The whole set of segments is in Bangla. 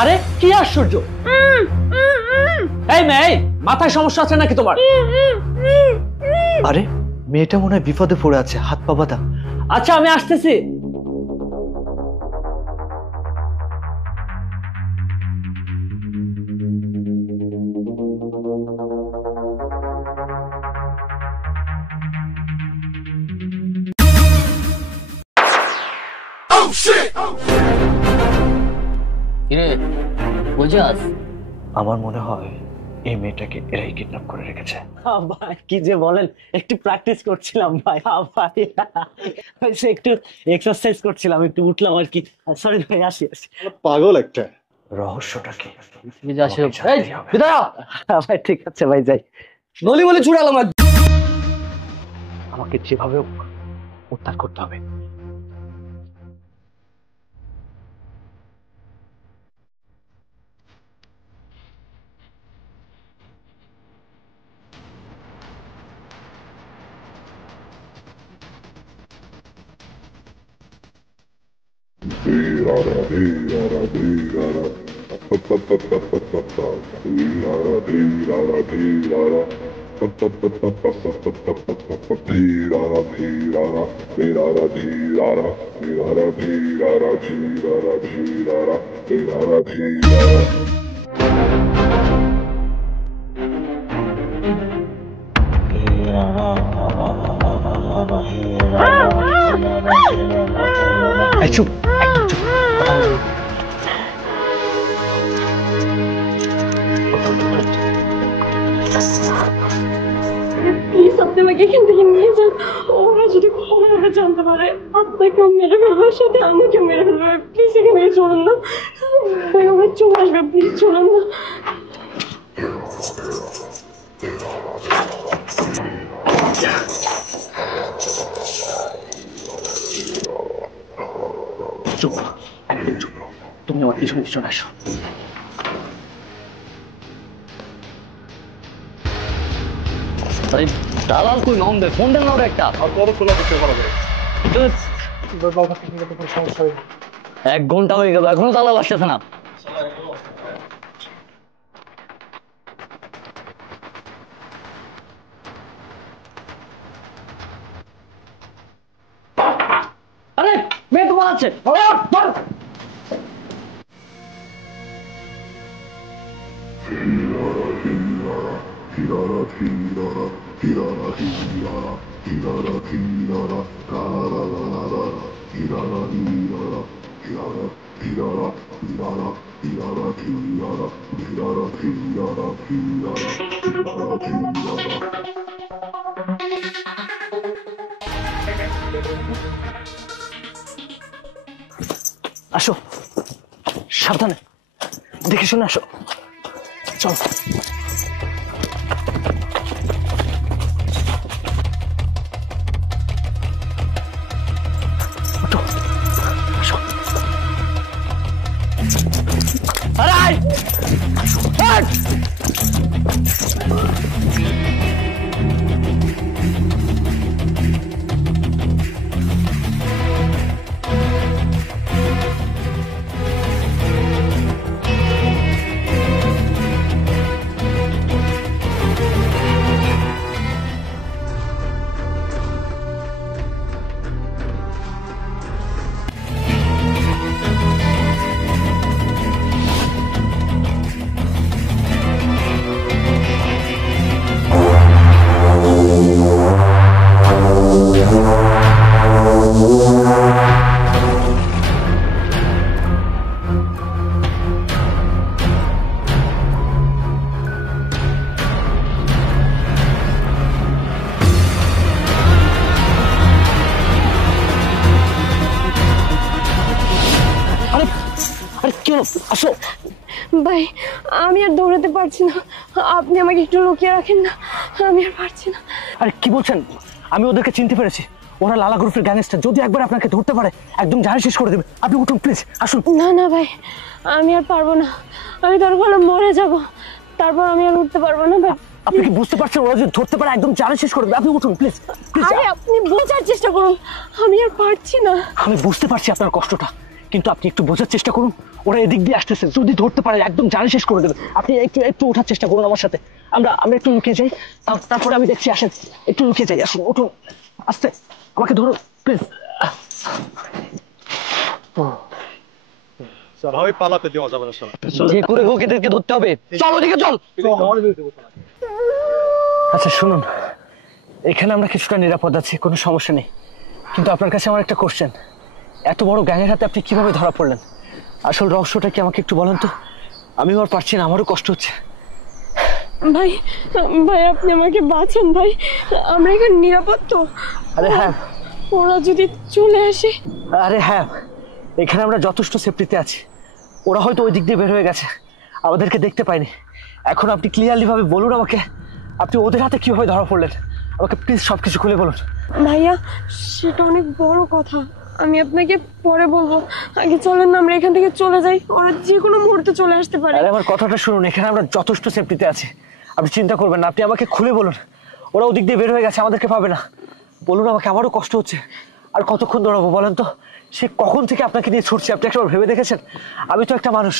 আরে কি আশ্চর্য! এই মেয়ে, মাথায় সমস্যা আছে নাকি তোমার? আরে মেয়েটা মনে হয় বিপদে পড়ে আছে, হাত পা বাঁধা। আচ্ছা আমি আসতেছি। আমার মনে হয় এই মেয়েটাকে এরাই কিডন্যাপ করে রেখেছে। ভাই কি যে বলেন, একটু প্র্যাকটিস করছিলাম ভাই। ভাই একটু এক্সারসাইজ করছিলাম, একটু উঠলাম আর কি। সরি ভাই, আসি। পাগল একটা। রহস্যটা কি? ভাই ঠিক আছে ভাই, যাই। গলি গলি ছুড়ালাম। আমাকে যেভাবে উদ্ধার করতে হবে। চুপ, চুপ। প্লিজ আপনি আমাকে এখান থেকে নিয়ে যান। ওরা যদি খবরটা জানতে পারে, আপনাকেও মেরে ফেলবে, সাথে আমাকেও মেরে ফেলবে। প্লিজ এখান থেকে চলুন না, ওরা চলে আসবে। প্লিজ চলুন না। চুপ, একদম চুপ। তুমি আমার পিছনে পিছনে আসো। দালাল কই নাম দে, ফোন দেন না ওরা একটা। সমস্যা 1 ঘন্টা হয়ে গেল, এখনো দালাল আসতেছে না। আরে মেয়ে তোমার আছে। আসো, সাবধানে দেখে শুনে আসো। চল। আসো ভাই, আমি আর দৌড়াতে পারছি না, আপনি আমাকে একটু লুকিয়ে রাখেন না, আমি আর পারছি না। আরে কি বলছেন? আমি ওদেরকে চিনতে পেরেছি, ওরা লালা গ্রুপের গ্যাংস্টার। যদি একবার আপনাকে ধরতে পারে একদম জান শেষ করে দেবে। আপনি উঠুন প্লিজ, আসুন। না না ভাই, আমি আর পারবো না, আমি তোর বলে মরে যাব, তারপর আমি আর উঠতে পারবো না ভাই। আপনি কি বুঝতে পারছেন ওরা যদি ধরতে পারে একদম জান শেষ করে দেবে? আপনি উঠুন প্লিজ। আরে আপনি বোঝার চেষ্টা করুন, আমি আর পারছি না। আমি বুঝতে পারছি আপনার কষ্টটা, কিন্তু আপনি একটু বোঝার চেষ্টা করুন। ওরা এদিক দিয়ে আসতেছে, যদি ধরতে পারে একদম জান শেষ করে দেবে। আপনি একটু একটু ওঠার চেষ্টা করুন আমার সাথে, আমরা আমরা একটু লুকিয়ে যাই, তারপরে আমি দেখছি। আসেন, একটু লুকিয়ে যাই, আসুন, উঠুন, আস্তে, আমাকে ধরুন প্লিজ। ভাই পালাতে দেওয়া যাবে না স্যার। যে করে হোক এদেরকে ধরতে হবে, চল ওদিকে চল। আচ্ছা শুনুন, এখানে আমরা কিছুটা নিরাপদ আছি, কোনো সমস্যা নেই, কিন্তু আপনার কাছে আমার একটা কোশ্চেন, এত বড় গ্যাংয়ের হাতে আপনি কিভাবে ধরা পড়লেন? আসল রহস্যটা কি আমাকে একটু বলেন তো, আমিও আর পারছি না, আমারও কষ্ট হচ্ছে। ভাই ভাই আপনি আমাকে বাঁচান ভাই, আমরা এখানে নিরাপদ তো? আরে হ্যাঁ, ওরা যদি চলে আসে? আরে হ্যাঁ, এখানে আমরা যথেষ্ট সেফটিতে আছি, ওরা হয়তো ওই দিক দিয়ে বের হয়ে গেছে, আমাদেরকে দেখতে পায়নি। এখন আপনি ক্লিয়ারলি ভাবে বলুন আমাকে, আপনি ওদের হাতে কিভাবে ধরা পড়লেন? আমাকে প্লিজ সবকিছু খুলে বলুন। ভাইয়া সেটা অনেক বড় কথা, আমি আপনাকে পরে বলবো, আগে চলেন না আমরা এখান থেকে চলে যাই, ওরা যে কোনো মুহূর্তে চলে আসতে পারে। আরে আমার কথাটা শুনুন, এখানে আমরা যথেষ্ট সেফটিতে আছি, আপনি চিন্তা করবেন না, আপনি আমাকে খুলে বলুন। ওরা ওদিক দিয়ে বের হয়ে গেছে, আমাদেরকে পাবে না, বলুন আমাকে, আমারও কষ্ট হচ্ছে। আর কতক্ষণ দৌড়াবো বলেন তো? সে কখন থেকে আপনাকে নিয়ে ছুটছি, আপনি একবার ভেবে দেখেছেন? আমি তো একটা মানুষ।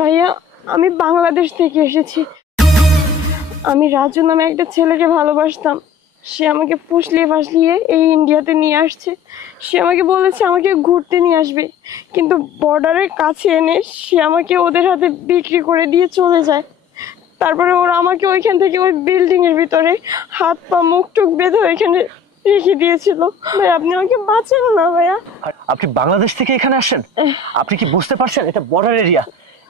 ভাইয়া আমি বাংলাদেশ থেকে এসেছি, আমি রাজু নামে একটা ছেলেকে ভালোবাসতাম, সে আমাকে ফুসলিয়ে ফাসলিয়ে এই ইন্ডিয়াতে নিয়ে আসছে। সে আমাকে বলেছে আমাকে ঘুরতে নিয়ে আসবে, কিন্তু বর্ডারের কাছে এনে সে আমাকে ওদের হাতে বিক্রি করে দিয়ে চলে যায়। তারপরে ওরা আমাকে ওইখান থেকে ওই বিল্ডিং এর ভিতরে হাত পা মুখ টুক বেঁধে ওইখানে রেখে দিয়েছিল। ভাই আপনি আমাকে বাঁচান না ভাইয়া। আর আপনি বাংলাদেশ থেকে এখানে আসেন? আপনি কি বুঝতে পারছেন এটা বর্ডার এরিয়া?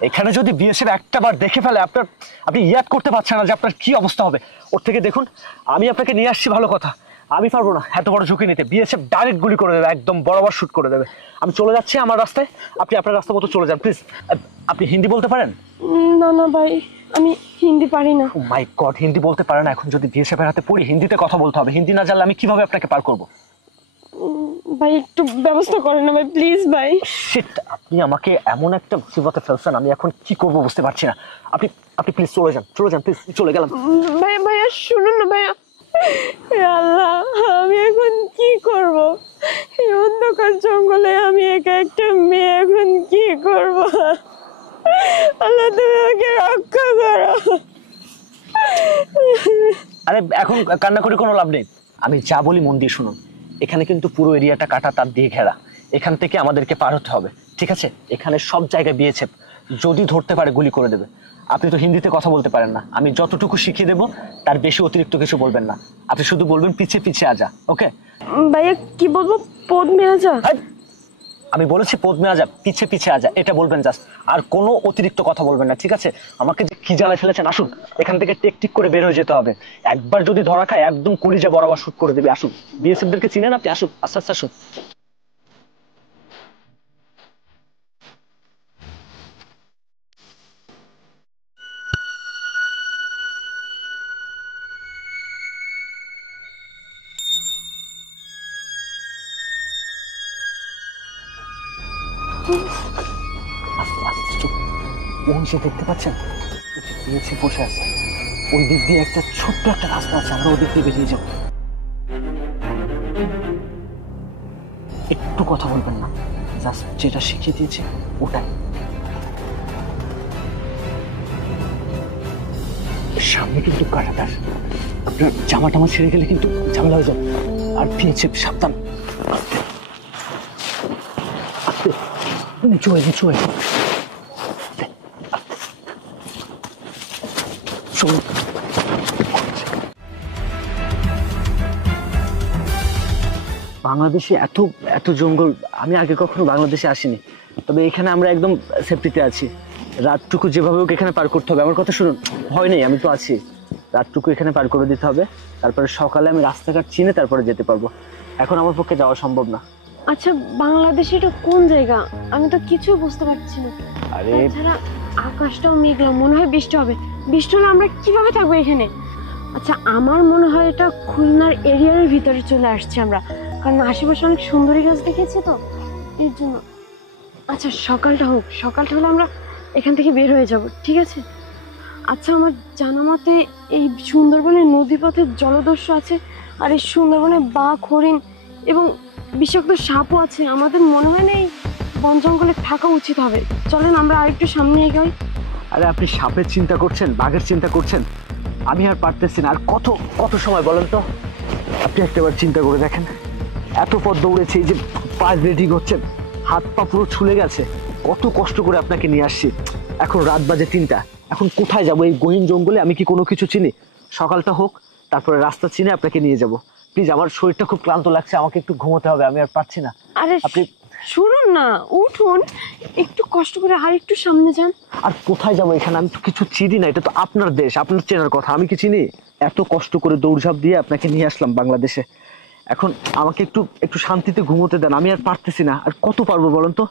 এখানে যদি বিএসএফ একটা বার দেখে ফেলে, আপনি ইয়াদ করতে পারছেন না যে আপনার কি অবস্থা হবে। ওর থেকে দেখুন, আমি আপনাকে নিয়ে আসছি ভালো কথা, আমি পারবো না এত বড় ঝুঁকি নিতে। বিএসএফ ডাইরেক্ট গুলি করে দেবে, একদম বরাবর শুট করে দেবে। আমি চলে যাচ্ছি আমার রাস্তায়, আপনি আপনার রাস্তা মতো চলে যান প্লিজ। আপনি হিন্দি বলতে পারেন? না না ভাই, আমি হিন্দি পারি না। ও মাই গড, হিন্দি বলতে পারে না? এখন যদি বিএসএফ এর হাতে পড়ি, হিন্দিতে কথা বলতে হবে, হিন্দি না জানলে আমি কিভাবে আপনাকে পার করবো? ভাই একটু ব্যবস্থা করেন না ভাই, প্লিজ ভাই। শিট, আপনি আমাকে এমন একটা মুসিবতে ফেলছেন, আমি এখন কি করবো বুঝতে পারছি না। আপনি আপনি প্লিজ চলে যান, চলে যান প্লিজ। চলে গেলাম। ভাইয়া ভাইয়া শুনুন না ভাইয়া। হে আল্লাহ, আমি এখন কি করব? এই অন্ধকার জঙ্গলে আমি একা একটা মেয়ে, এখন কি করব? আল্লাহ তুমি আমাকে রক্ষা করো। আরে এখন কান্না করে কোনো লাভ নেই, আমি যা বলি মন দিয়ে শুনুন। এখানে কিন্তু পুরো এরিয়াটা কাটা তার দিয়ে ঘেরা, এখান থেকে আমাদেরকে পার হতে হবে, ঠিক আছে? এখানে সব জায়গায় বিএসএফ, যদি ধরতে পারে গুলি করে দেবে। আপনি তো হিন্দিতে কথা বলতে পারেন না, আমি যতটুকু শিখিয়ে দেবো তার বেশি অতিরিক্ত কিছু বলবেন না। আপনি শুধু বলবেন পিছে পিছে আজা, ওকে? ভাইয়া কি বলবো? পদ্মে আজা? আমি বলেছি পদ্মে আজা, পিছে পিছে আজা, এটা বলবেন জাস্ট, আর কোনো অতিরিক্ত কথা বলবেন না, ঠিক আছে? আমাকে যে কি জ্বালায় ফেলেছেন, আসুন এখান থেকে টেকটিক করে বের হয়ে যেতে হবে। একবার যদি ধরা খায় একদম কলিজা বরাবর শুট করে দেবে। আসুন, বিএসএফ দেরকে চিনেন আপনি, আসুন আস্তে আস্তে আসুন। আস্তে আস্তে চুপ। ওই যে দেখতে পাচ্ছেন বিএসএফ বসে আছে, ওই দিক দিয়ে একটা ছোট্ট একটা রাস্তা আছে, আমরা ওই দিক দিয়ে বেরিয়ে যাবো। একটু কথা বলবেন না, জাস্ট যেটা শিখিয়ে দিয়েছে ওটাই। সামনে কিন্তু কাটাতার, আপনার জামা টামা ছেড়ে গেলে কিন্তু ঝামেলা হয়ে যাবে। আর বিএসএফ সাবধান, নিচু হয়ে নিচু হয়ে শুনুন। বাংলাদেশে এত এত জঙ্গল আমি আগে কখনো বাংলাদেশে আসিনি, তবে এখানে আমরা একদম সেফটিতে আছি। রাতটুকু যেভাবে হোক এখানে পার করতে হবে। আমার কথা শুনুন, ভয় নেই, আমি তো আছি। রাতটুকু এখানে পার করে দিতে হবে, তারপরে সকালে আমি রাস্তাঘাট চিনে তারপরে যেতে পারবো। এখন আমার পক্ষে যাওয়া সম্ভব না। আচ্ছা বাংলাদেশে এটা কোন জায়গা? আমি তো কিছু বুঝতে পারছি না। আরে তাছাড়া আকাশটাও মেঘলা, মনে হয় বৃষ্টি হবে। বৃষ্টি হলে আমরা কিভাবে থাকবো এখানে? আচ্ছা আমার মনে হয় এটা খুলনার এরিয়ার ভিতরে চলে আসছে আমরা, কারণ আশেপাশে অনেক সুন্দরী গাছ দেখেছি তো এর জন্য। আচ্ছা সকালটা হোক, সকালটা হলে আমরা এখান থেকে বের হয়ে যাব, ঠিক আছে? আচ্ছা আমার জানা মতে এই সুন্দরবনে নদীপথে জলদস্যু আছে, আর এই সুন্দরবনে বাঘ, হরিণ এবং বিষাক্ত সাপও আছে। আমাদের মনে হয় না এই বন জঙ্গলে থাকা উচিত হবে। চলেন আমরা আরেকটু সামনে এগোই। আরে আপনি সাপের চিন্তা করছেন, বাঘের চিন্তা করছেন, আমি আর পারতেছি না। আর কত কত সময় বলেন তো? আপনি একটাবার চিন্তা করে দেখেন, এত পথ দৌড়েছি, এই যে পা রেডি হচ্ছেন, হাত পা পুরো ছুলে গেছে, কত কষ্ট করে আপনাকে নিয়ে আসছি। এখন রাত বাজে 3টা, এখন কোথায় যাব? এই গহীন জঙ্গলে আমি কি কোনো কিছু চিনি? সকালটা হোক, তারপরে রাস্তা চিনে আপনাকে নিয়ে যাব। প্লিজ, আমার শরীরটা খুব ক্লান্ত লাগছে, আমাকে একটু ঘুমোতে হবে, আমি আর পারছি না। আরে আপনি শুনুন না, উঠুন, একটু কষ্ট করে আর একটু সামনে যান। আর কোথায় যাবো? এখানে আমি তো কিছু চিনি না, এটা তো আপনার দেশ, আপনার চেনার কথা, আমি কি চিনি? এত কষ্ট করে দৌড়ঝাঁপ দিয়ে আপনাকে নিয়ে আসলাম বাংলাদেশে, এখন আমাকে একটু একটু শান্তিতে ঘুমোতে দেন। আমি আর পারতেছি না, আর কত পারবো বলেন তো?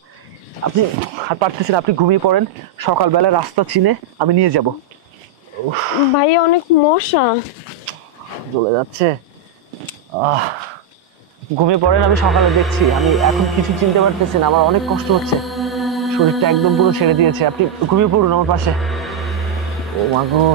আপনি আর পারতেছি না, আপনি ঘুমিয়ে পড়েন, সকালবেলা রাস্তা চিনে আমি নিয়ে যাব। ভাইয়া অনেক মশা। চলে যাচ্ছে, ঘুমিয়ে পড়েন, আমি সকালে দেখছি। আমি এখন কিছু চিনতে পারতেছি না, আমার অনেক কষ্ট হচ্ছে, শরীরটা একদম পুরো ছেড়ে দিয়েছে। আপনি ঘুমিয়ে পড়ুন আমার পাশে। ও মা গো,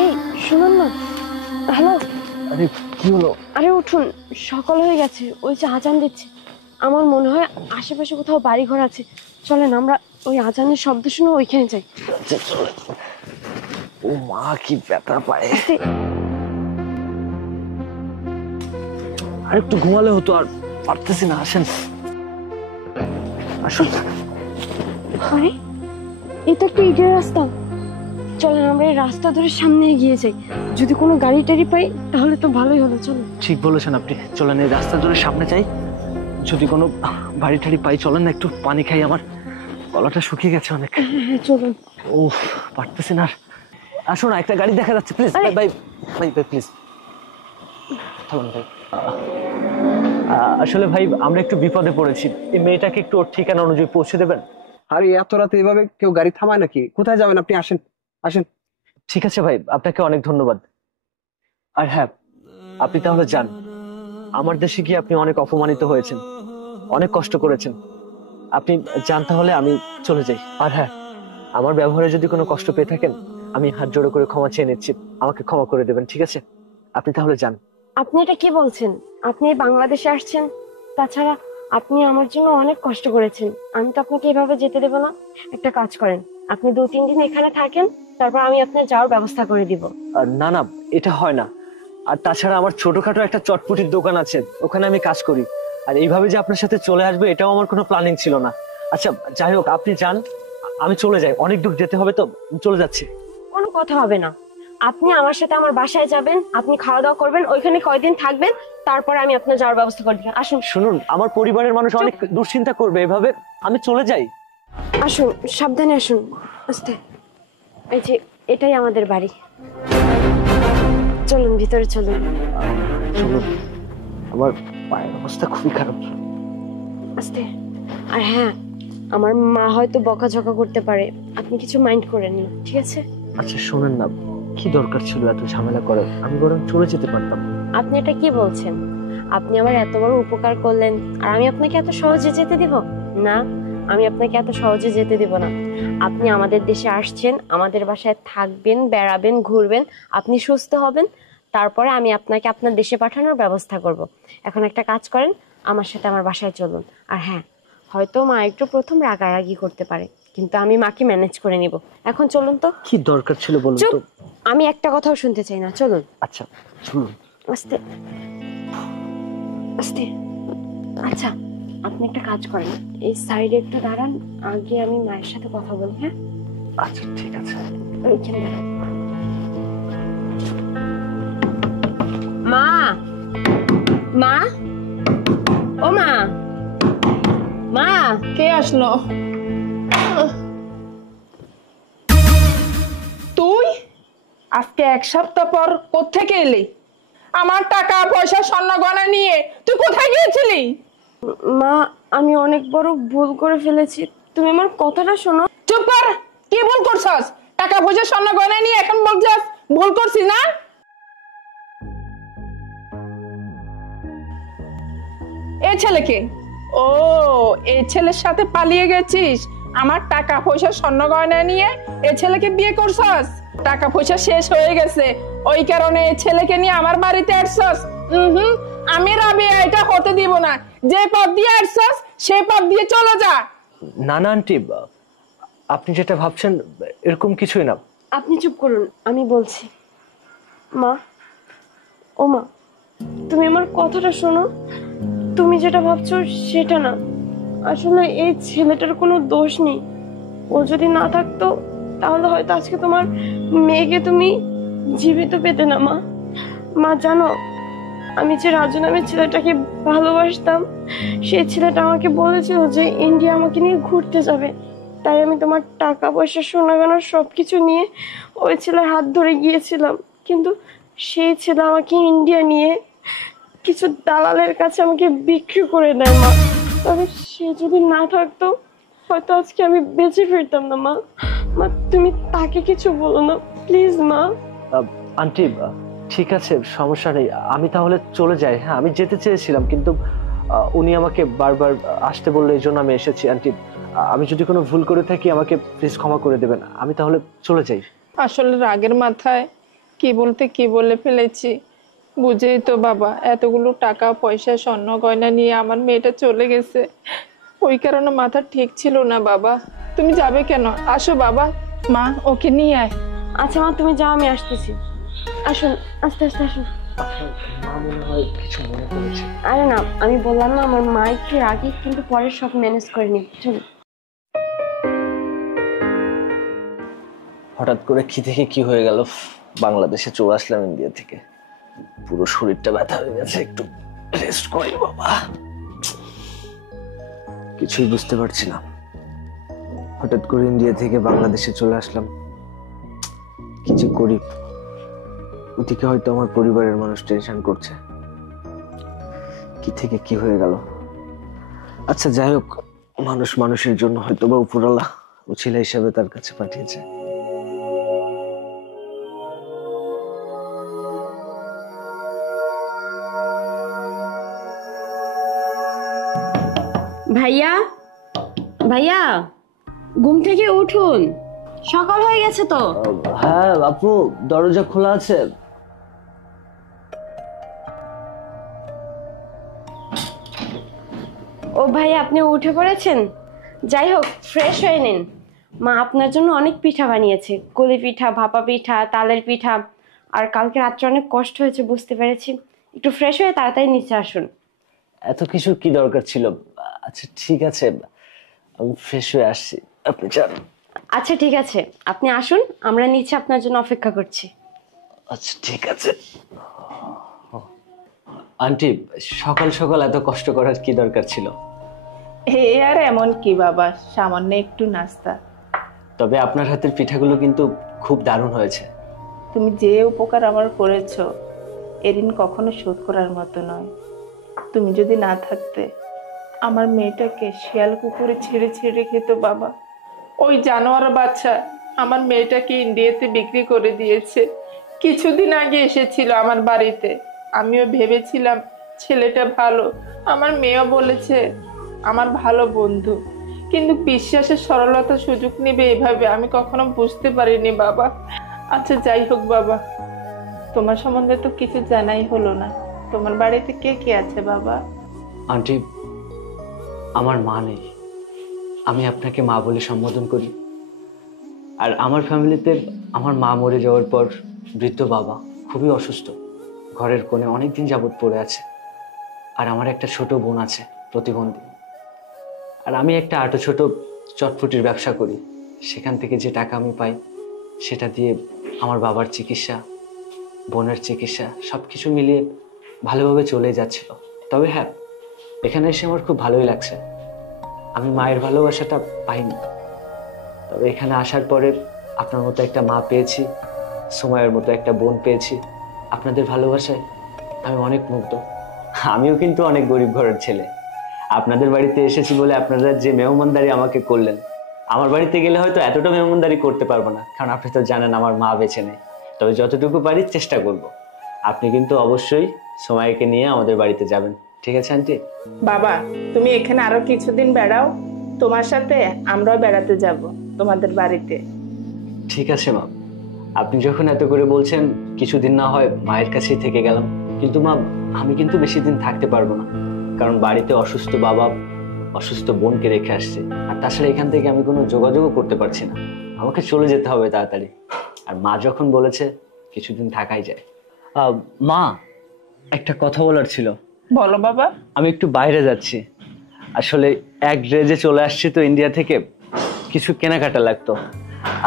এই শুনুন না, হ্যালো। আরে কি হলো? আরে উঠুন, সকাল হয়ে গেছে, ওই যে আজান দিচ্ছে। আমার মনে হয় আশেপাশে কোথাও বাড়ি ঘর আছে। চলেন আমরা ওই আজানের শব্দ শুনে ওইখানে যাই। ও মা, কি ব্যথা পায়। আর একটু ঘুমালে হতো, আর পারতেছি না। আসেন আসুন। আরে এই তো একটা ইটের রাস্তা। চলেন আমরা এই রাস্তা ধরে সামনে এগিয়ে যাই। যদি কোনো গাড়ি টাড়ি পাই তাহলে তো ভালোই হলো। চলুন। ঠিক বলেছেন আপনি, চলেন এই রাস্তা ধরে সামনে যাই। যদি কোনো বাড়ি টাড়ি পাই, চলেন না একটু পানি খাই, আমার গলাটা শুকিয়ে গেছে অনেক। হ্যাঁ চলুন। ও পারতেছি না। আসুন, একটা গাড়ি দেখা যাচ্ছে, প্লিজ ভাই ভাই ভাই ভাই প্লিজ থামুন ভাই। আসলে ভাই আমরা একটু বিপদে পড়েছি, এই মেয়েটাকে একটু ওর ঠিকানা অনুযায়ী পৌঁছে দেবেন? আরে এত রাতে এভাবে কেউ গাড়ি থামায় নাকি? কোথায় যাবেন আপনি? আসেন আসেন। ঠিক আছে ভাই, আপনাকে অনেক ধন্যবাদ। আর হ্যাঁ, আপনি তাহলে যান। আমার দেশে গিয়ে আপনি অনেক অপমানিত হয়েছেন, অনেক কষ্ট করেছেন, আপনি যান তাহলে, আমি চলে যাই। আর হ্যাঁ, আমার ব্যবহারে যদি কোনো কষ্ট পেয়ে থাকেন, আমি হাত জোড়ো করে ক্ষমা চেয়ে নিচ্ছি, আমাকে ক্ষমা করে দেবেন, ঠিক আছে? আপনি তাহলে যান। আপনি এটা কি বলছেন? আপনি বাংলাদেশে আসছেন, তাছাড়া আপনি আমার জন্য অনেক কষ্ট করেছেন, আমি তো আপনাকে এভাবে যেতে দেবো না। একটা কাজ করেন, আপনি 2-3 দিন এখানে থাকেন, তারপর আমি আপনার যাওয়ার ব্যবস্থা করে দিব। না না, এটা হয় না। আর তাছাড়া আমার ছোটখাটো একটা চটপটির দোকান আছে, ওখানে আমি কাজ করি, আর এইভাবে যে আপনার সাথে চলে আসবে এটাও আমার কোনো প্ল্যানিং ছিল না। আচ্ছা যাই হোক, আপনি যান, আমি চলে যাই, অনেক দূর যেতে হবে তো, চলে যাচ্ছি। কোনো কথা হবে না, আপনি আমার সাথে আমার বাসায় যাবেন, আপনি খাওয়া দাওয়া করবেন, ওইখানে কয়দিন থাকবেন, তারপর আমি আপনার যাওয়ার ব্যবস্থা করে দিব। আসুন। শুনুন, আমার পরিবারের মানুষ অনেক দুশ্চিন্তা করবে এভাবে, আমি চলে যাই। আসুন, সাবধানে আসুন, আস্তে। এই যে এটাই আমাদের বাড়ি, চলুন ভিতরে চলুন। শুনুন, আমার পায়ের অবস্থা খুবই খারাপ। আস্তে। আর হ্যাঁ, আমার মা হয়তো বকাঝকা করতে পারে, আপনি কিছু মাইন্ড করেন না, ঠিক আছে? আচ্ছা শুনেন না, কি দরকার ছিল এত ঝামেলা করার? আমি বরং চলে যেতে পারতাম। আপনি এটা কি বলছেন? আপনি আমার এত বড় উপকার করলেন, আর আমি আপনাকে এত সহজে যেতে দিব না? আমি আপনাকে এত সহজে যেতে দিব না। আপনি আমাদের দেশে আসছেন, আমাদের বাসায় থাকবেন, বেড়াবেন, ঘুরবেন, আপনি সুস্থ হবেন, তারপরে আমি আপনাকে আপনার দেশে পাঠানোর ব্যবস্থা করব। এখন একটা কাজ করেন, আমার সাথে আমার বাসায় চলুন। আর হ্যাঁ, হয়তো মা একটু প্রথম রাগারাগি করতে পারে, কিন্তু আমি মাকে ম্যানেজ করে নিব। এখন চলুন তো। কি দরকার ছিল বলুন চুপ, তো? আমি একটা কথাও শুনতে চাই না, চলুন। আচ্ছা শুনুন। আস্তে আস্তে। আচ্ছা আপনি একটা কাজ করেন, এই সাইডে একটু দাঁড়ান, আগে আমি মায়ের সাথে কথা বলি। হ্যাঁ আচ্ছা ঠিক আছে। ওইখানে দাঁড়ান। মা, মা, ও মা, মা। কে আসলো? তুই আজকে 1 সপ্তাহ পর কোত্থেকে এলি? আমার টাকা পয়সা স্বর্ণ গয়না নিয়ে তুই কোথায় গিয়েছিলি? মা, আমি অনেক বড় ভুল করে ফেলেছি, তুমি আমার কথাটা শোনো। চুপ কর, কি ভুল করছস? টাকা পয়সা স্বর্ণ গয়না নিয়ে এখন বলছস ভুল করছিস না? এই ছেলেকে, ও এই ছেলের সাথে পালিয়ে গেছিস আমার টাকা পয়সা স্বর্ণ গয়না নিয়ে? এই ছেলেকে বিয়ে করছস? টাকা পয়সা শেষ হয়ে গেছে, ওই কারণে এই ছেলেকে নিয়ে আমার বাড়িতে আসছস? আমি রাবিয়া এটা হতে দিব না। যে পথ দিয়ে আসছস সেই পথ দিয়ে চলে যা। না না আন্টি, আপনি যেটা ভাবছেন এরকম কিছুই না। আপনি চুপ করুন, আমি বলছি। মা, ও মা, তুমি আমার কথাটা শোনো। তুমি যেটা ভাবছো সেটা না, আসলে এই ছেলেটার কোনো দোষ নেই। ও যদি না থাকতো তাহলে হয়তো আজকে তোমার মেয়েকে তুমি জীবিত পেতে না। মা, মা জানো, আমি যে রাজু নামের ছেলেটাকে ভালোবাসতাম, সেই ছেলেটা আমাকে বলেছিল যে ইন্ডিয়া আমাকে নিয়ে ঘুরতে যাবে। তাই আমি তোমার টাকা পয়সা সোনা গয়না সবকিছু নিয়ে ওই ছেলের হাত ধরে গিয়েছিলাম, কিন্তু সেই ছেলে আমাকে ইন্ডিয়া নিয়ে কিছু দালালের কাছে আমাকে বিক্রি করে দেয়। মা, তবে সে যদি না থাকতো হয়তো আজকে আমি বেঁচে ফিরতাম না। মা, মা তুমি তাকে কিছু বলো না প্লিজ। মা, আন্টি ঠিক আছে, সমস্যা নেই, আমি তাহলে চলে যাই। হ্যাঁ, আমি যেতে চেয়েছিলাম কিন্তু উনি আমাকে বারবার আসতে বললে, এই জন্য আমি এসেছি। আন্টি, আমি যদি কোনো ভুল করে থাকি আমাকে প্লিজ ক্ষমা করে দেবেন, আমি তাহলে চলে যাই। আসলে রাগের মাথায় কি বলতে কি বলে ফেলেছি, বুঝেই তো বাবা। এতগুলো টাকা পয়সা স্বর্ণ গয়না নিয়ে আমার মেয়েটা চলে গেছে, ওই কারণে মাথা ঠিক ছিল না বাবা। তুমি যাবে কেন? আসো বাবা, মা ওকে নিয়ে আয়। আচ্ছা মা, তুমি যাও, আমি আসতেছি। আসুন, আস্তে আস্তে আসুন। মা মনে হয় কিছু মনে করেছে। আরে না, আমি বললাম না আমার মা একটু রাগী, কিন্তু পরে সব ম্যানেজ করে নি। চলো। হঠাৎ করে কি থেকে কি হয়ে গেল, বাংলাদেশে চলে আসলাম ইন্ডিয়া থেকে। পুরো শরীরটা ব্যথা হয়ে গেছে, একটু রেস্ট করি বাবা। কিছুই বুঝতে পারছি না, হঠাৎ করে ইন্ডিয়া থেকে বাংলাদেশে চলে আসলাম, কি যে করি। ওদিকে হয়তো আমার পরিবারের মানুষ টেনশন করছে, কি থেকে কি হয়ে গেল। আচ্ছা যাই হোক, মানুষ মানুষের জন্য হয়তো বা উপরওয়ালা উছিলা হিসাবে তার কাছে পাঠিয়েছে। ভাইয়া, ভাইয়া ঘুম থেকে উঠুন, সকাল হয়ে গেছে তো। হ্যাঁ আপু, দরজা খোলা আছে। ও ভাইয়া, আপনি উঠে পড়েছেন? যাই হোক, ফ্রেশ হয়ে নিন। মা আপনার জন্য অনেক পিঠা বানিয়েছে, কলি পিঠা, ভাপা পিঠা, তালের পিঠা। আর কালকে রাত্রে অনেক কষ্ট হয়েছে, বুঝতে পেরেছি। একটু ফ্রেশ হয়ে তাড়াতাড়ি নিচে আসুন। এত কিছু কি দরকার ছিল? আচ্ছা ঠিক আছে, আমি ফ্রেশ হয়ে আসছি, আপনি যান। আচ্ছা ঠিক আছে, আপনি আসুন, আমরা নিচে আপনার জন্য অপেক্ষা করছি। আচ্ছা ঠিক আছে। আন্টি, সকাল সকাল এত কষ্ট করার কি দরকার ছিল? হে আর এমন কি বাবা, সামান্য একটু নাস্তা। তবে আপনার হাতের পিঠাগুলো কিন্তু খুব দারুণ হয়েছে। তুমি যে উপকার আমার করেছো এর ঋণ কখনো শোধ করার মতো নয়। তুমি যদি না থাকতে আমার মেয়েটাকে শিয়াল কুকুরে ছেড়ে ছেড়ে খেত বাবা। ওই জানোয়ার বাচ্চা আমার মেয়েটাকে ইন্ডিয়াতে বিক্রি করে দিয়েছে। কিছুদিন আগে এসেছিল আমার বাড়িতে, আমিও ভেবেছিলাম ছেলেটা ভালো, আমার মেয়েও বলেছে আমার ভালো বন্ধু, কিন্তু বিশ্বাসের সরলতা সুযোগ নেবে এভাবে আমি কখনো বুঝতে পারিনি বাবা। আচ্ছা যাই হোক বাবা, তোমার সম্বন্ধে তো কিছু জানাই হলো না। তোমার বাড়িতে কে কে আছে বাবা? আন্টি, আমার মা নেই, আমি আপনাকে মা বলে সম্বোধন করি। আর আমার ফ্যামিলিতে আমার মা মরে যাওয়ার পর বৃদ্ধ বাবা খুবই অসুস্থ, ঘরের কোণে অনেকদিন যাবৎ পড়ে আছে। আর আমার একটা ছোট বোন আছে, প্রতিবন্ধী। আর আমি একটা আটো ছোট চটপটির ব্যবসা করি, সেখান থেকে যে টাকা আমি পাই সেটা দিয়ে আমার বাবার চিকিৎসা, বোনের চিকিৎসা সবকিছু মিলিয়ে ভালোভাবে চলে যাচ্ছিল। তবে হ্যাঁ, এখানে এসে আমার খুব ভালোই লাগছে। আমি মায়ের ভালোবাসাটা পাইনি, তবে এখানে আসার পরে আপনার মতো একটা মা পেয়েছি, সময়ের মতো একটা বোন পেয়েছি। আপনাদের ভালোবাসায় আমি অনেক মুগ্ধ। আমিও কিন্তু অনেক গরিব ঘরের ছেলে। আপনাদের বাড়িতে এসেছি বলে আপনারা যে মেহমানদারি আমাকে করলেন, আমার বাড়িতে গেলে হয়তো এতটা মেহমানদারি করতে পারবো না, কারণ আপনি তো জানেন আমার মা বেঁচে নেই। তবে যতটুকু পারি চেষ্টা করব। আপনি কিন্তু অবশ্যই সময়কে নিয়ে আমাদের বাড়িতে যাবেন, ঠিক আছে আন্টি? বাবা, তুমি এখানে আরো কিছুদিন বেড়াও, তোমার সাথে আমরাও বেড়াতে যাব তোমাদের বাড়িতে। ঠিক আছে মা, আপনি যখন এত করে বলছেন কিছুদিন না হয় মায়ের কাছেই থেকে গেলাম। কিন্তু মা, আমি কিন্তু বেশি দিন থাকতে পারবো না, কারণ বাড়িতে অসুস্থ বাবা, অসুস্থ বোনকে রেখে আসছে। আর তাছাড়া এখান থেকে আমি কোনো যোগাযোগও করতে পারছি না। আমাকে চলে যেতে হবে তাড়াতাড়ি। আর মা যখন বলেছে কিছুদিন থাকাই যায়। মা, একটা কথা বলার ছিল। বলো বাবা। আমি একটু বাইরে যাচ্ছি, আসলে এক রেজে চলে আসছি তো ইন্ডিয়া থেকে, কিছু কেনাকাটা লাগতো।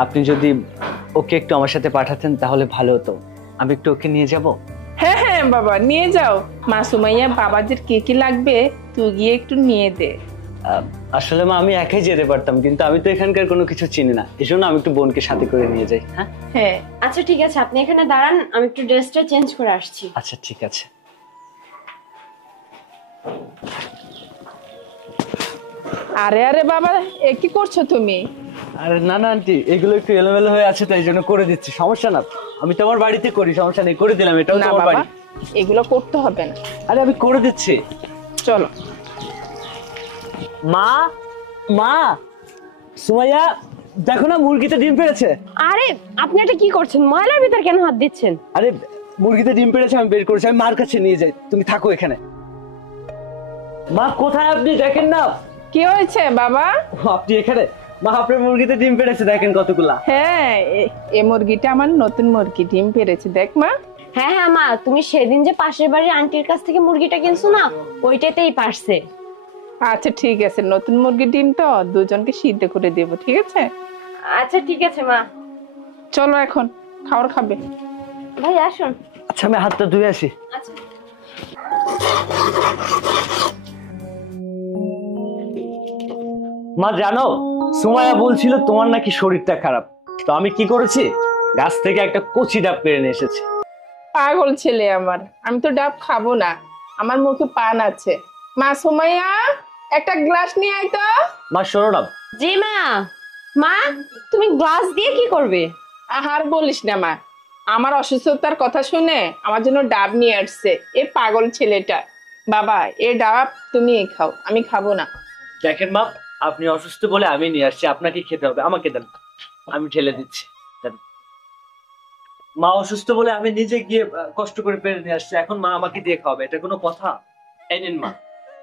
আপনি যদি ওকে একটু আমার সাথে পাঠাতেন তাহলে ভালো হতো। আমি একটু ওকে নিয়ে যাব। হ্যাঁ হ্যাঁ বাবা, নিয়ে যাও। মা সুমাইয়া বাবাজির কি কি লাগবে তুই গিয়ে একটু নিয়ে দে। আসলে মা, আমি একাই যেতে পারতাম, কিন্তু আমি তো এখানকার কোনো কিছু চিনি না, এই জন্য আমি একটু বোনকে সাথে করে নিয়ে যাই। হ্যাঁ হ্যাঁ আচ্ছা ঠিক আছে, আপনি এখানে দাঁড়ান, আমি একটু ড্রেসটা চেঞ্জ করে আসছি। আচ্ছা ঠিক আছে। আরে আরে বাবা, এ কি করছো তুমি? আরে না না আন্টি, এগুলো একটু এলোমেলো হয়ে আছে, তাই জন্য করে দিচ্ছি। সমস্যা না, আমি তো আমার বাড়িতে করি, সমস্যা নেই, করে দিলাম। এটাও না তোমার বাবা, বাড়ি। এগুলো করতে হবে না। আরে আমি করে দিচ্ছি। চলো। মা, মা, সুমাইয়া দেখো না, মুরগিতে ডিম পেড়েছে। আরে আপনি এটা কি করছেন? ময়লার ভিতর কেন হাত দিচ্ছেন? আরে মুরগিতে ডিম পেড়েছে, আমি বের করেছি, আমি মার কাছে নিয়ে যাই, তুমি থাকো এখানে। মা কোথায় আপনি? দেখেন না। কি হয়েছে বাবা? আপনি এখানে? মা, আপনার মুরগিতে ডিম পেড়েছে, দেখেন কতগুলা। হ্যাঁ, এই মুরগিটা আমার নতুন মুরগি, ডিম পেড়েছে, দেখ মা। হ্যাঁ হ্যাঁ মা, তুমি সেদিন যে পাশের বাড়ির আন্টির কাছ থেকে মুরগিটা কিনছো না, ওইটাতেই পারছে। আচ্ছা ঠিক আছে, নতুন মুরগির ডিম তো দুজনকে সিদ্ধ করে দেবো, ঠিক আছে? আচ্ছা ঠিক আছে মা। চলো এখন খাবার খাবে। ভাই আসুন। আচ্ছা আমি হাতটা ধুয়ে আসি। আচ্ছা। মা জানো, সুমাইয়া বলছিল তোমার নাকি শরীরটা খারাপ, তো আমি কি করেছি, গাছ থেকে একটা কচি ডাব পেড়ে নিয়ে এসেছি। পাগল ছেলে আমার, আমি তো ডাব খাবো না, আমার মুখে পান আছে। মা সুমাইয়া, একটা গ্লাস নিয়ে আয় তো। মা শোনো না। জি মা। মা, তুমি গ্লাস দিয়ে কি করবে? আর বলিস না মা, আমার অসুস্থতার কথা শুনে আমার জন্য ডাব নিয়ে আসছে এ পাগল ছেলেটা। বাবা, এ ডাব তুমি খাও, আমি খাবো না। দেখেন মা, আপনি অসুস্থ বলে আমি নিয়ে আসছি, আপনাকে খেতে হবে, আমাকে দেন, আমি ঢেলে দিচ্ছি। দেন। মা অসুস্থ বলে আমি নিজে গিয়ে কষ্ট করে পেরে নিয়ে আসছি, এখন মা আমাকে দিয়ে খাওয়াবে, এটা কোনো কথা? এই নিন মা,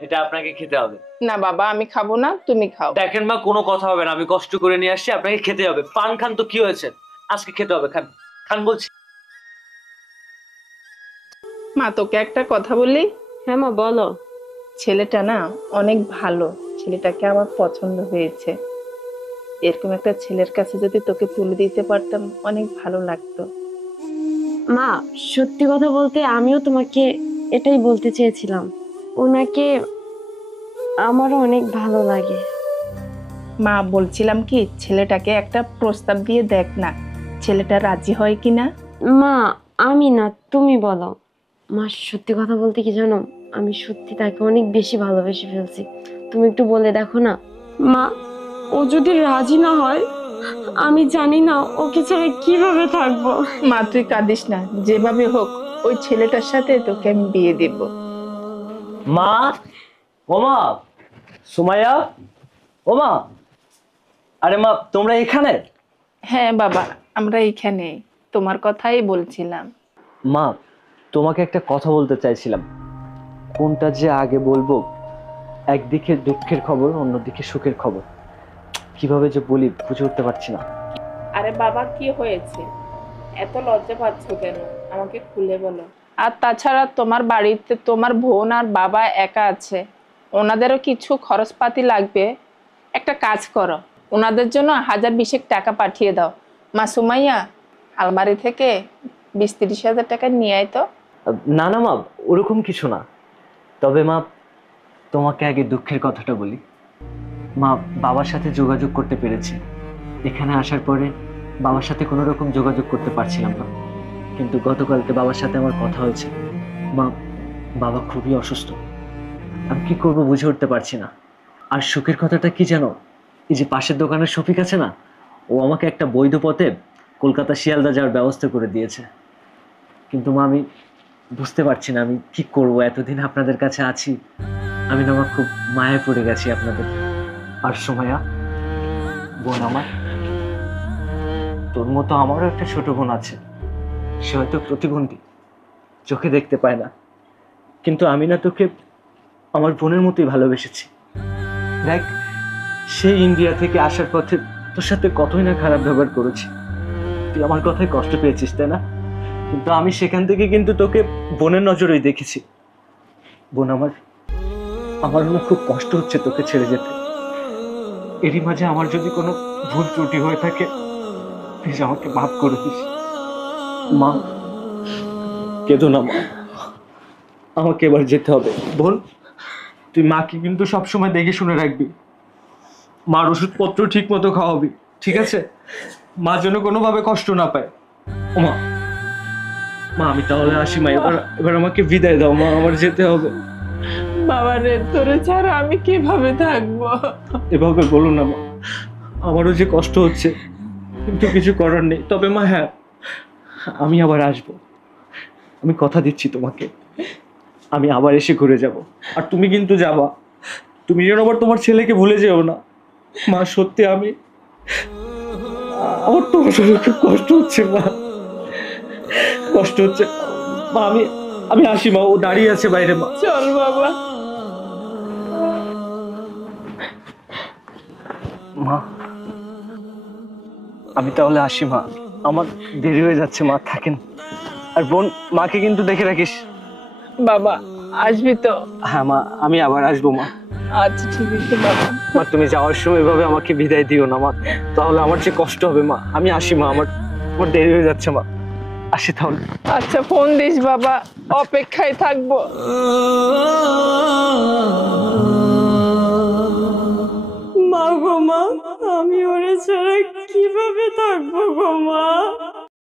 এটা আপনাকে খেতে হবে। না বাবা, আমি খাবো না, তুমি খাও। দেখেন মা, কোনো কথা হবে না, আমি কষ্ট করে নিয়ে আসছি, আপনাকে খেতে হবে। পান খান তো কি হয়েছে, আজকে খেতে হবে, খান খান বলছি। মা তোকে একটা কথা বলি। হ্যাঁ মা বলো। ছেলেটা না অনেক ভালো, ছেলেটাকে আমার পছন্দ হয়েছে। এরকম একটা ছেলের কাছে যদি তোকে তুলে দিতে পারতাম অনেক ভালো লাগতো। মা সত্যি কথা বলতে আমিও তোমাকে এটাই বলতে চেয়েছিলাম, ওনাকে আমারও অনেক ভালো লাগে। মা বলছিলাম কি, ছেলেটাকে একটা প্রস্তাব দিয়ে দেখ না, ছেলেটা রাজি হয় কিনা। মা আমি না, তুমি বলো। মা সত্যি কথা বলতে কি জানো, আমি সত্যি তাকে অনেক বেশি ভালোবেসে ফেলছি, তুমি একটু বলে দেখো না। মা ও যদি রাজি না হয়, আমি জানি না ওকে ছাড়া কিভাবে থাকবো। মা তুই কাঁদিস না, যেভাবে হোক ওই ছেলেটার সাথে তোকে আমি বিয়ে দেব। মা, ও মা, সুমাইয়া, ও মা, আরে মা তোমরা এখানে? হ্যাঁ বাবা, আমরা এখানে তোমার কথাই বলছিলাম। মা, তোমাকে একটা কথা বলতে চাইছিলাম, কোনটা যে আগে বলবো, একদিকে দুঃখের খবর, অন্যদিকে সুখের খবর, কিভাবে যে বলি বুঝে উঠতে পারছি না। আরে বাবা, কি হয়েছে, এত লজ্জা পাচ্ছ কেন, আমাকে খুলে বলো। আর তাছাড়া তোমার বাড়িতে তোমার বোন আর বাবা একা আছে, ওনাদেরও কিছু খরচপাতি লাগবে। একটা কাজ করো, ওনাদের জন্য 1000-20 টাকা পাঠিয়ে দাও। মা সুমাইয়া, আলমারি থেকে 20-30 হাজার টাকা নিয়ে আয় তো। না না মা, ওরকম কিছু না। তবে মা, তোমাকে আগে দুঃখের কথাটা বলি। মা, বাবার সাথে যোগাযোগ করতে পেরেছি, এখানে আসার পরে বাবার সাথে কোনো রকম যোগাযোগ করতে পারছিলাম না, কিন্তু গতকালকে বাবার সাথে আমার কথা হয়েছে। মা, বাবা খুবই অসুস্থ, আমি কি করব বুঝে উঠতে পারছি না। আর সুখের কথাটা কি জানো, এই যে পাশের দোকানের শফিক আছে না, ও আমাকে একটা বৈধ পথে কলকাতা শিয়ালদা যাওয়ার ব্যবস্থা করে দিয়েছে। কিন্তু মা, আমি বুঝতে পারছি না আমি কি করব। এতদিন আপনাদের কাছে আছি, আমি না মা খুব মায়ায় পড়ে গেছি আপনাদের। আর সময়া বোন আমার, তোর মতো আমারও একটা ছোট বোন আছে, সে হয়তো প্রতিবন্ধী, চোখে দেখতে পায় না, কিন্তু আমি না তোকে আমার বোনের মতোই ভালোবেসেছি। দেখ, সেই ইন্ডিয়া থেকে আসার পথে তোর সাথে কতই না খারাপ ব্যবহার করেছি, তুই আমার কথায় কষ্ট পেয়েছিস তাই না? কিন্তু আমি সেখান থেকে কিন্তু তোকে বোনের নজরেই দেখেছি। বোন আমার, আমারও না খুব কষ্ট হচ্ছে তোকে ছেড়ে যেতে। এরই মাঝে আমার যদি কোনো ভুল ত্রুটি হয়ে থাকে, প্লিজ আমাকে মাফ করে দিস। মা, কেঁদো না মা, আমাকে এবার যেতে হবে। বোন, তুই মাকে কিন্তু সবসময় দেখে শুনে রাখবি, মার ওষুধপত্র ঠিক মতো খাওয়াবি, ঠিক আছে? মা যেন কোনোভাবে কষ্ট না পায়। ও মা, মা আমি তাহলে আসি মা, এবার আমাকে বিদায় দাও মা, আমার যেতে হবে। বাবা রে, তোরে ছাড়া আমি কিভাবে থাকবো? এভাবে বলো না মা, আমারও যে কষ্ট হচ্ছে, কিন্তু কিছু করার নেই। তবে মা হ্যাঁ, আমি আবার আসবো, আমি কথা দিচ্ছি তোমাকে, আমি আবার এসে ঘুরে যাব। আর তুমি কিন্তু যাবা, তুমি যেন আবার তোমার ছেলেকে ভুলে যেও না মা। সত্যি আমার তোমার শরীরে খুব কষ্ট হচ্ছে মা, কষ্ট হচ্ছে মা। আমি আসি মা, ও দাঁড়িয়ে আছে বাইরে মা। চল বাবা। মা, আমি তাহলে আসি মা, আমার দেরি হয়ে যাচ্ছে মা, থাকেন। আর বোন, মাকে কিন্তু দেখে রাখিস। বাবা আসবি তো? হ্যাঁ মা, আমি আবার আসবো মা। আচ্ছা ঠিক আছে বাবা। মা, তুমি যাওয়ার সময় এভাবে আমাকে বিদায় দিও না মা, তাহলে আমার যে কষ্ট হবে মা। আমি আসি মা, আমার দেরি হয়ে যাচ্ছে মা, আসি তাহলে। আচ্ছা ফোন দিস বাবা, অপেক্ষায় থাকবো।